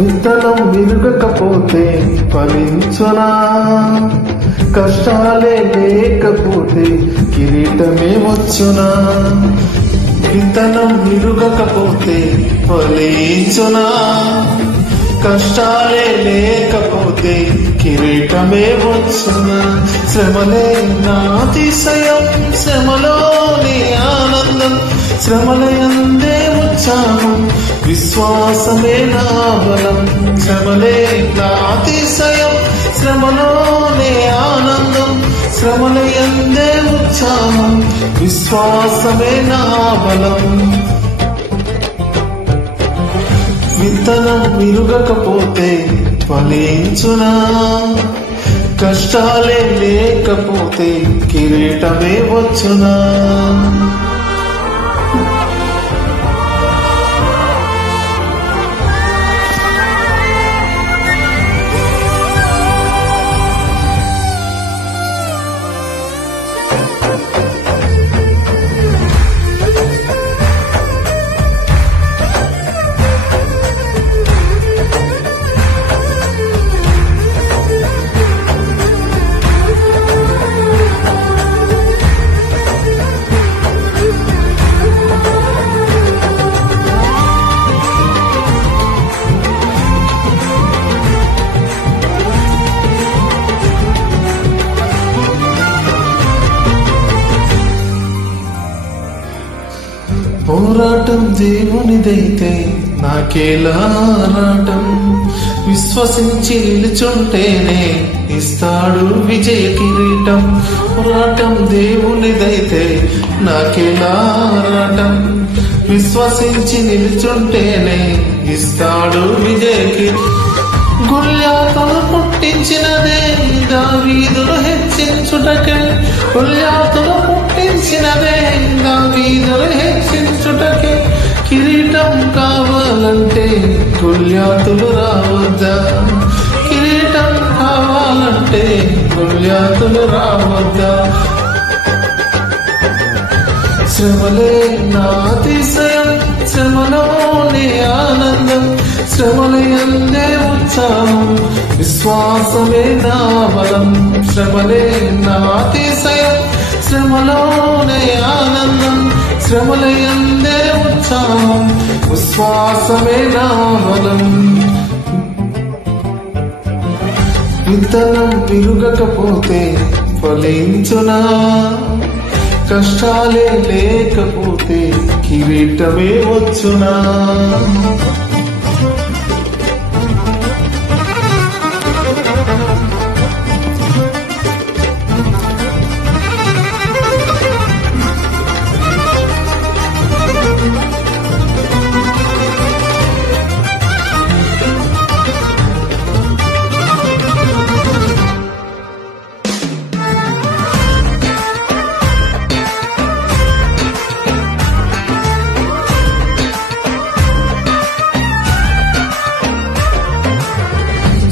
విత్తనం విరగకపోతే ఫలించునా? కష్టాలే లేకపోతే కిరీటమే వచ్చునా? విత్తనం విరగకపోతే ఫలించునా? కష్టాలే లేకపోతే కిరీటమే వచ్చునా? శ్రమలే నా అతిశయం, శ్రమలోని ఆనందం, శ్రమలయందే ఉత్సాహం, విశ్వాసమే నా బలం. శ్రమలే నా అతిశయం, శ్రమలోనే ఆనందం, శ్రమలయందే ఉత్సాహం, విశ్వాసమే నా బలం. విత్తనం విరగకపోతే ఫలించునా? కష్టాలే లేకపోతే కిరీటమే వచ్చునా? పోరాటం దేవునిదైతే నాకేలా ఆరాటం, విశ్వసించి నిలుచుంటేనే ఇస్తాడు విజయ కిరీటం. పోరాటం దేవునిదైతే నాకేలా ఆరాటం, విశ్వసించి నిలుచుంటేనే ఇస్తాడు విజయ కిరీటం. గొల్యాతును పుట్టించినదే దావీదును హెచ్చించుటకే, గొల్యాతును పుట్టించినదే దావీదును హెచ్చించుటకే. కిరీటం కావాలంటే గొల్యాతులు రావద్దా? కిరీటం కావాలంటే గొల్యాతులు రావద్దా? శ్రమలే నా అతిశయం, శ్రమలోనే ఆనందం, శ్రమలయందే ఉత్సాహం, విశ్వాసమే నా బలం. శ్రమలే నా అతిశయం, శ్రమలోనే ఆనందం, శ్రమలయందే ఉత్సాహం, విశ్వాసమే నా బలం. విత్తనం విరగకపోతే ఫలించునా? కష్టాలే లేకపోతే కిరీటమే వచ్చునా?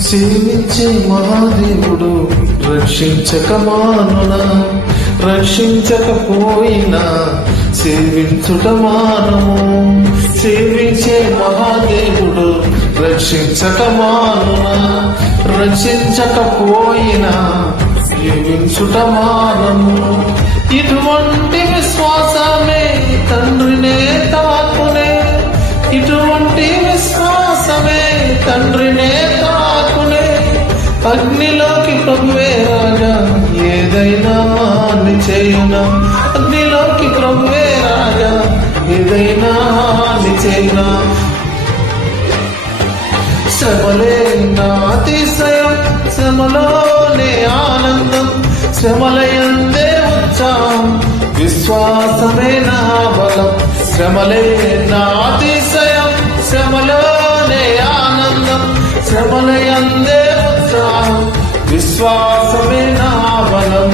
సేవించే మహాదేవుడు రక్షించక మానునా? రక్షించకపోయినా సేవించుట మానము. సేవించే మహాదేవుడు రక్షించక మానునా? రక్షించకపోయినా సేవించుట మానము. ఇటువంటి విశ్వాసమే తండ్రినే తాకునే, ఇటువంటి విశ్వాసమే తండ్రినే తాకునే. అగ్నిలోకి ప్రభువే రాగా ఏదైనా హాని చేయునా? అగ్నిలోకి ప్రభువే రాగా ఏదైనా హాని చేయునా? శ్రమలే నా అతిశయం, శ్రమలోనే ఆనందం, శ్రమలయందే ఉత్సాహం, విశ్వాసమే నా బలం. శ్రమలే నా అతిశయం, శ్రమలోనే ఆనందం, శ్రమలయందే ఉత్సాహం, విశ్వాసమే నా బలం.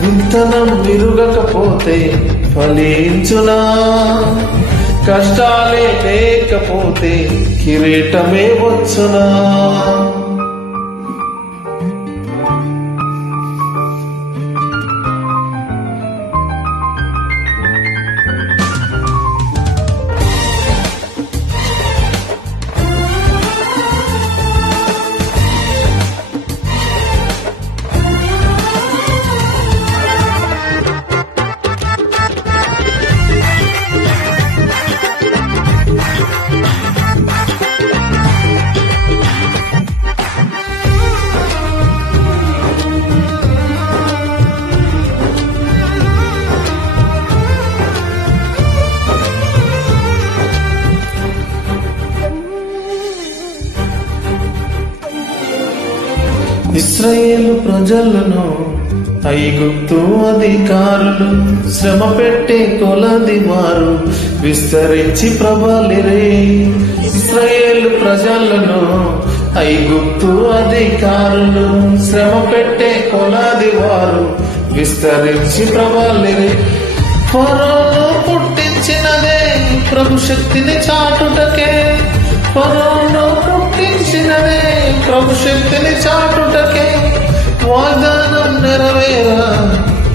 విత్తనం విరగకపోతే ఫలించునా? కష్టాలే లేకపోతే కిరీటమే వచ్చునా? ఇశ్రాయేలు ప్రజలను ఐగుప్తు అధికారులు శ్రమ పెట్టే కొలది వారు విస్తరించి ప్రబలిరే. ఇశ్రాయేలు ప్రజలను ఐగుప్తు అధికారులు శ్రమ పెట్టే కొలది వారు విస్తరించి ప్రబలిరే. ఫరోను పుట్టించినదే ప్రభు శక్తిని చాటుటకే, ఫరోను పుట్టించినదే ప్రభు శక్తిని చాటుటకే. వాగ్దానం నెరవేరా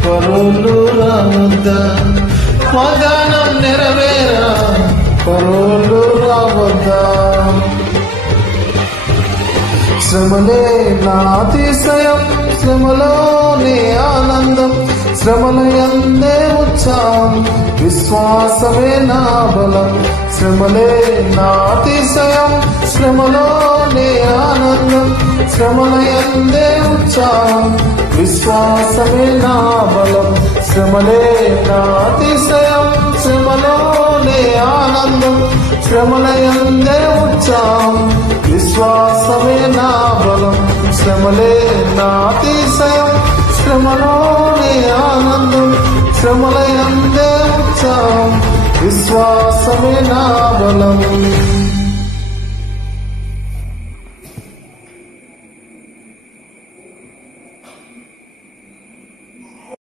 ఫరోలు రావద్దా, వాగ్దానం నెరవేరా ఫరోలు రావద్దా. శ్రమలే నా అతిశయం, శ్రమలోనే ఆనందం, శ్రమల యందే ఉత్సాహం, విశ్వాసమే నా బలం. శ్రమలే నా అతిశయం, శ్రమలోనే ఆనందం, శ్రమల యందే ఉత్సాహం, విశ్వాసమే నా బలం. శ్రమలే నా అతిశయం, శ్రమలోనే ఆనందం, శ్రమల యందే ఉత్సాహం, విశ్వాసమే నా బలం. శ్రమలే నా అతిశయం, శ్రమలోనే ఆనందం, శ్రమల యందే ఉత్సాహం, విశ్వాసమే నా బలం.